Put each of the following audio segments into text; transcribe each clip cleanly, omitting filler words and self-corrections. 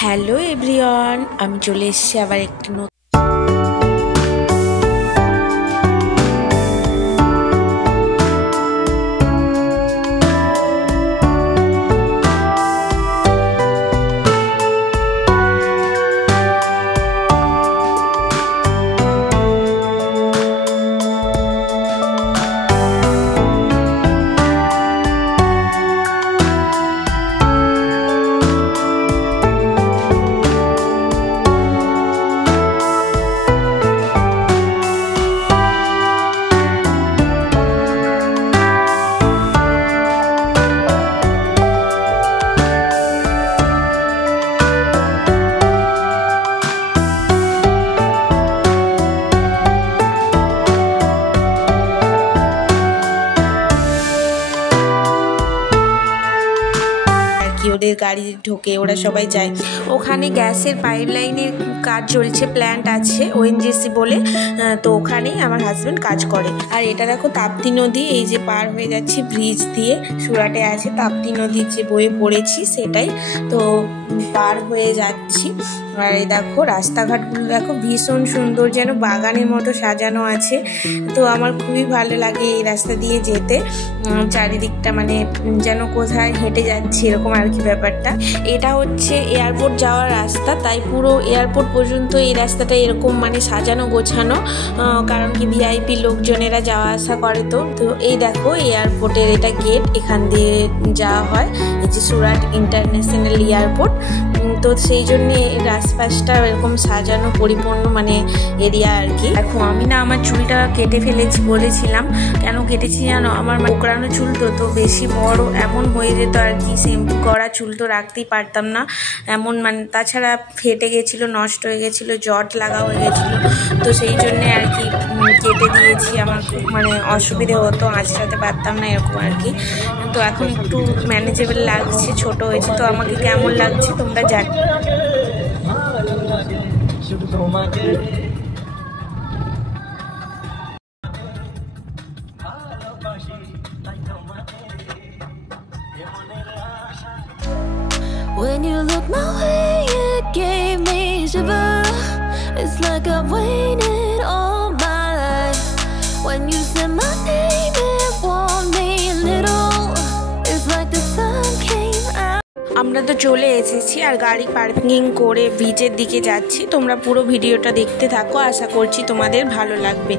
Hello everyone, আমি চলে এসেছি আবার একটি নতুন ওদের গাড়ি ঢোকে, ওরা সবাই যায় ওখানে। গ্যাসের পাইপ লাইনের কাজ চলছে, প্ল্যান্ট আছে ওএনজিসি বলে, তো ওখানেই আমার হাজব্যান্ড কাজ করে। আর এটা দেখো তাপ্তি নদী, এই যে পার হয়ে যাচ্ছি ব্রিজ দিয়ে, সুরাটে আছে তাপ্তি নদীর যে বয়ে পড়েছি সেটাই, তো পার হয়ে যাচ্ছি। আর এই দেখো রাস্তাঘাটগুলো দেখো ভীষণ সুন্দর, যেন বাগানের মতো সাজানো আছে। তো আমার খুবই ভালো লাগে এই রাস্তা দিয়ে যেতে, চারিদিকটা মানে যেন কোথায় হেঁটে যাচ্ছি এরকম আর কি ব্যাপারটা। এটা হচ্ছে এয়ারপোর্ট যাওয়ার রাস্তা, তাই পুরো এয়ারপোর্ট পর্যন্ত এই রাস্তাটা এরকম মানে সাজানো গোছানো, কারণ কি ভিআইপি লোকজনেরা যাওয়া আসা করে। তো এই দেখো এয়ারপোর্টের এটা গেট, এখান দিয়ে যাওয়া হয়, এই যে সুরাট ইন্টারন্যাশনাল এয়ারপোর্ট। তো সেই জন্যে রাস্তাটা এরকম সাজানো পরিপূর্ণ মানে এরিয়া আর কি। দেখো আমি না আমার চুলটা কেটে ফেলেছি, বলেছিলাম কেন কেটেছি জানো, আমার কোকড়ানো চুল তো বেশি বড় এমন হয়ে যেত আর কি, শ্যাম্পু করা চুল তো রাখতেই পারতাম না এমন, মানে তাছাড়া ফেটে গেছিলো, নষ্ট হয়ে গেছিলো, জট লাগা হয়ে গেছিলো। তো সেই জন্যে আর কি কেটে দিয়েছি, আমার খুব মানে অসুবিধে হতো, আঁচড়াতে পারতাম না এরকম আর কি। তো এখন একটু ম্যানেজেবল লাগছে, ছোট হয়েছে। তো আমাকে কেমন লাগছে তোমরা জানো। When you look my way, it gave me shiver. It's like I've waited all my life. When you said my name, it warmed me a little. It's like the sun came out. আমরা তো চলে এসেছি আর গাড়ি parking করে বিচের দিকে যাচ্ছি। তোমরা পুরো ভিডিওটা দেখতে থাকো, আশা করছি তোমাদের ভালো লাগবে।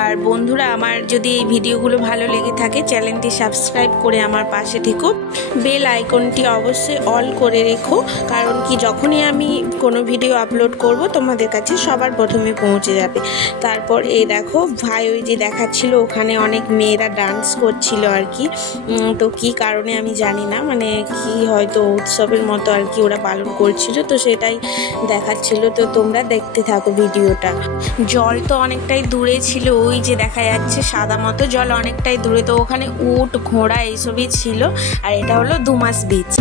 আর বন্ধুরা, আমার যদি এই ভিডিওগুলো ভালো লেগে থাকে চ্যানেলটি সাবস্ক্রাইব করে আমার পাশে থেকো, বেল আইকনটি অবশ্যই অল করে রেখো, কারণ কি যখনই আমি কোনো ভিডিও আপলোড করব তোমাদের কাছে সবার প্রথমে পৌঁছে যাবে। তারপর এই দেখো ভাই ওই যে দেখাচ্ছিল, ওখানে অনেক মেয়েরা ডান্স করছিল আর কি। তো কি কারণে আমি জানি না, মানে কি হয়তো উৎসবের মতো আর কি ওরা পালন করছিল, তো সেটাই দেখাচ্ছিল। তো তোমরা দেখতে থাকো ভিডিওটা। জল তো অনেকটাই দূরে ছিল, ওই যে দেখা যাচ্ছে সাদা মতো জল অনেকটাই দূরে, তো ওখানে উট ঘোড়া এইসবই ছিল। আর এটা হলো দুমাস বিচ।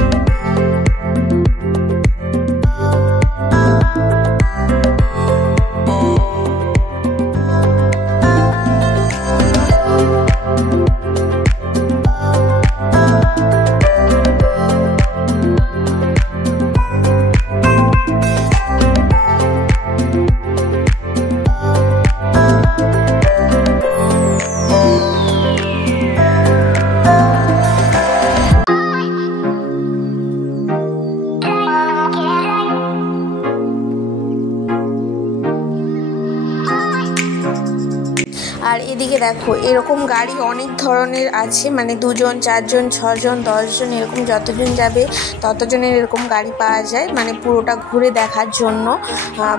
আর এদিকে দেখো এরকম গাড়ি অনেক ধরনের আছে, মানে 2 জন 4 জন 6 জন 10 জন এরকম যতজন যাবে ততজনের এরকম গাড়ি পাওয়া যায়, মানে পুরোটা ঘুরে দেখার জন্য।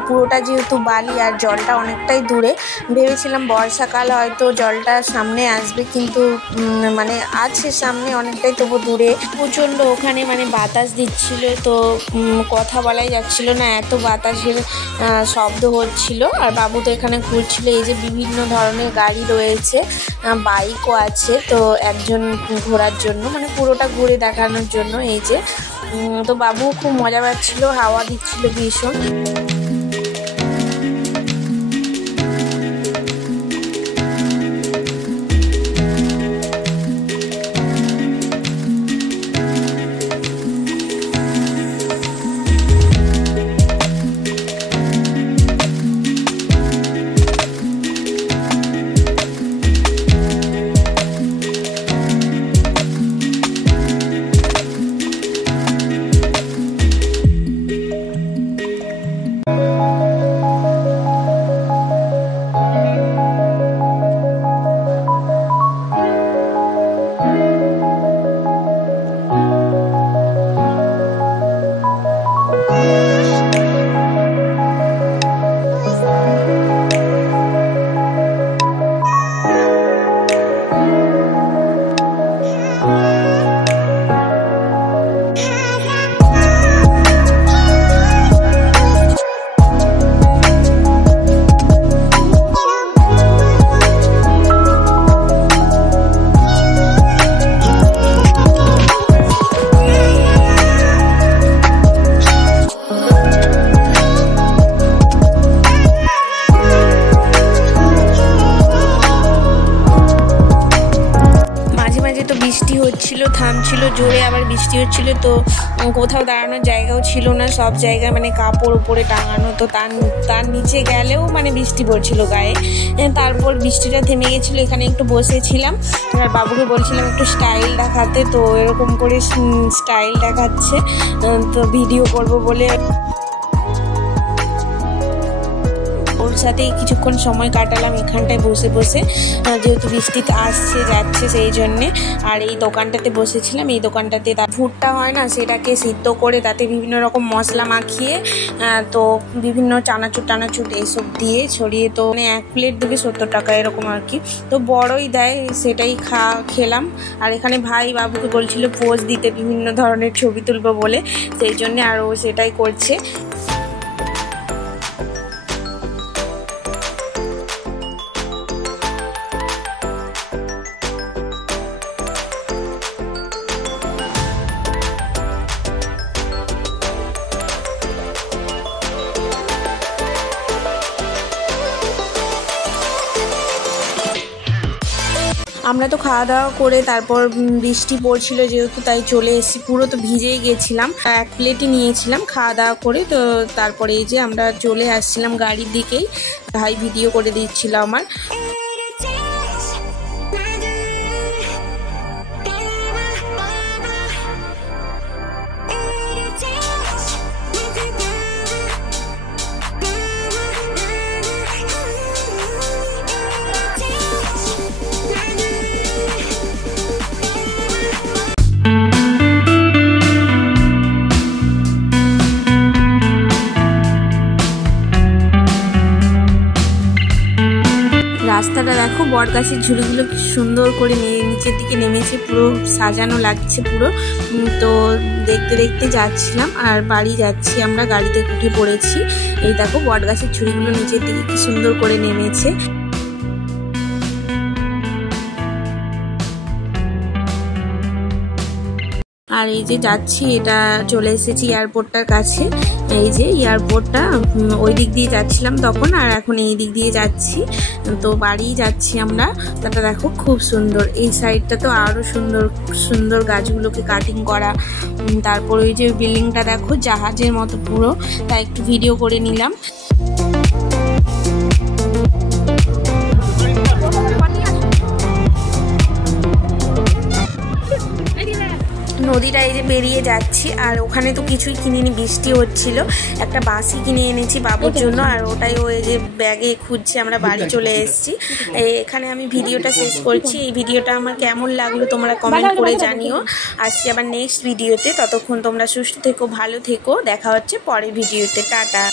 পুরোটা যেহেতু বালি আর জলটা অনেকটাই দূরে, ভেবেছিলাম বর্ষাকাল হয়তো জলটা সামনে আসবে, কিন্তু মানে আছে সামনে অনেকটাই, তবু দূরে প্রচণ্ড ওখানে মানে বাতাস দিচ্ছিল, তো কথা বলাই যাচ্ছিল না, এত বাতাসের শব্দ হচ্ছিল। আর বাবু তো এখানে ঘুরছিল, এই যে বিভিন্ন ধরনের গাড়ি রয়েছে, বাইকও আছে, তো একজন ঘোরার জন্য মানে পুরোটা ঘুরে দেখানোর জন্য। এই যে তো বাবু খুব মজা পাচ্ছিল, হাওয়া দিচ্ছিল ভীষণ। বৃষ্টি হচ্ছিল, থামছিল, জোরে আবার বৃষ্টি হচ্ছিল, তো কোথাও দাঁড়ানোর জায়গাও ছিল না, সব জায়গায় মানে কাপড় উপরে টাঙানো, তো তার নিচে গেলেও মানে বৃষ্টি পড়ছিল গায়ে। তারপর বৃষ্টিটা থেমে গেছিলো, এখানে একটু বসেছিলাম আর বাবুকে বলছিলাম একটু স্টাইল দেখাতে, তো এরকম করে স্টাইল দেখাচ্ছে, তো ভিডিও করব বলে ওর সাথেই কিছুক্ষণ সময় কাটালাম এখানটায় বসে বসে, যেহেতু বৃষ্টি আসছে যাচ্ছে সেই জন্যে। আর এই দোকানটাতে বসেছিলাম, এই দোকানটাতে ভুট্টা হয় না, সেটাকে সিদ্ধ করে তাতে বিভিন্ন রকম মশলা মাখিয়ে, তো বিভিন্ন চানাচুর এইসব দিয়ে ছড়িয়ে, তো মানে 1 প্লেট দেবে 70 টাকা এরকম আর কি, তো বড়ই দেয়, সেটাই খেলাম। আর এখানে ভাই বাবুকে বলছিল পোজ দিতে, বিভিন্ন ধরনের ছবি তুলবো বলে, সেই জন্যে আর ও সেটাই করছে। আমরা তো খাওয়া দাওয়া করে তারপর বৃষ্টি পড়ছিল যেহেতু, তাই চলে এসেছি, পুরো তো ভিজেই গেছিলাম। 1 প্লেটই নিয়েছিলাম খাওয়া দাওয়া করে, তো তারপরে এই যে আমরা চলে আসছিলাম গাড়ির দিকেই, ভাই ভিডিও করে দিচ্ছিল আমার। রাস্তাটা দেখো, বট গাছের ঝুড়িগুলো কি সুন্দর করে নিচের দিকে নেমেছে, পুরো সাজানো লাগছে পুরো। তো দেখতে দেখতে যাচ্ছিলাম, আর বাড়ি যাচ্ছি আমরা, গাড়িতে উঠে পড়েছি। এই দেখো বট গাছের ঝুড়িগুলো নিচের দিকে কি সুন্দর করে নেমেছে। আর এই যে যাচ্ছি, এটা চলে এসেছি এয়ারপোর্টটার কাছে। এই যে এয়ারপোর্টটা, ওই দিক দিয়ে যাচ্ছিলাম তখন, আর এখন এই দিক দিয়ে যাচ্ছি, তো বাড়ি যাচ্ছি আমরা। তাটা দেখো খুব সুন্দর, এই সাইডটা তো আরো সুন্দর সুন্দর গাছগুলোকে কাটিং করা। তারপর ওই যে বিল্ডিংটা দেখো জাহাজের মতো পুরো, তাই একটু ভিডিও করে নিলাম। নদীটা এই যে পেরিয়ে যাচ্ছি, আর ওখানে তো কিছুই কিনিনি, বৃষ্টি হচ্ছিল। একটা বাসি কিনে এনেছি বাবুর জন্য, আর ওটাই ওই যে ব্যাগে খুঁজছি। আমরা বাড়ি চলে এসেছি। এখানে আমি ভিডিওটা শেষ করছি। এই ভিডিওটা আমার কেমন লাগলো তোমরা কমেন্ট করে জানিও। আসছি আবার নেক্সট ভিডিওতে, ততক্ষণ তোমরা সুস্থ থেকো, ভালো থেকো, দেখা হচ্ছে পরের ভিডিওতে। টাটা।